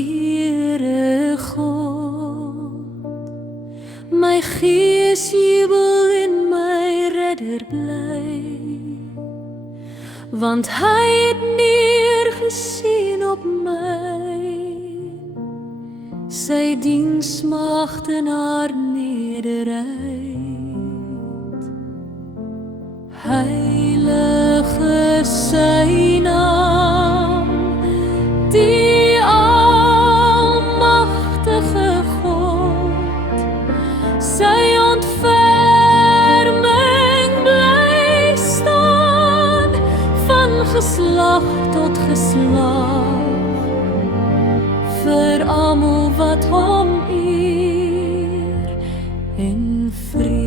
Here God. My gees jubel en my redder bly, want hy het neergesien op my, sy diensmagd en haar nederheid. Heilig is sy naam, die almagtige God, sy ontferming bly staan, van geslag tot geslag, vir almal wat hom eer en vrees.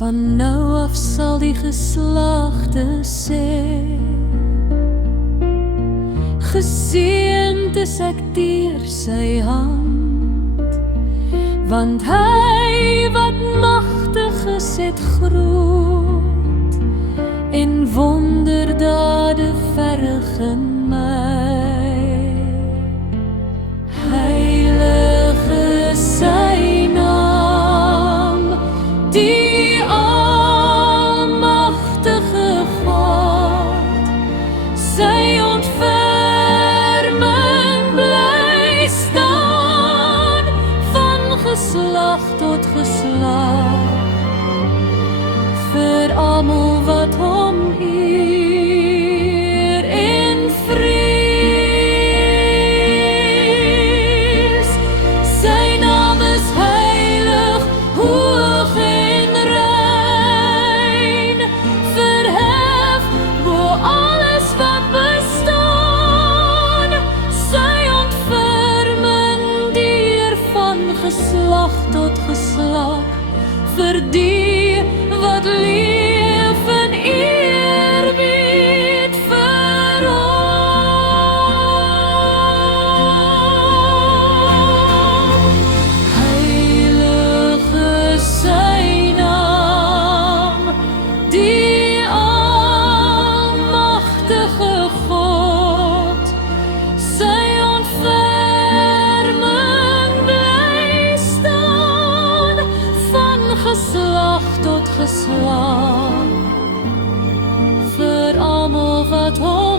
Van nou af sal die geslagte sê, geseënd is ek deur sy hand, want hy wat magtig is het groot en wonderdade verrig in my. Heilig is sy naam, die almagtige God, sy ontferming bly staan, van geslag tot geslag, vir almal wat hom eer en vrees. Sy naam is heilig, hoog en rein, verhef bo alles wat bestaan, sy ontferming deur van geslag tot geslag, vir die wat leef in eerbied vir hom. Heilig is sy naam, die almagtige God, sy ontferming bly staan, van geslag tot geslag, vir almal wat hom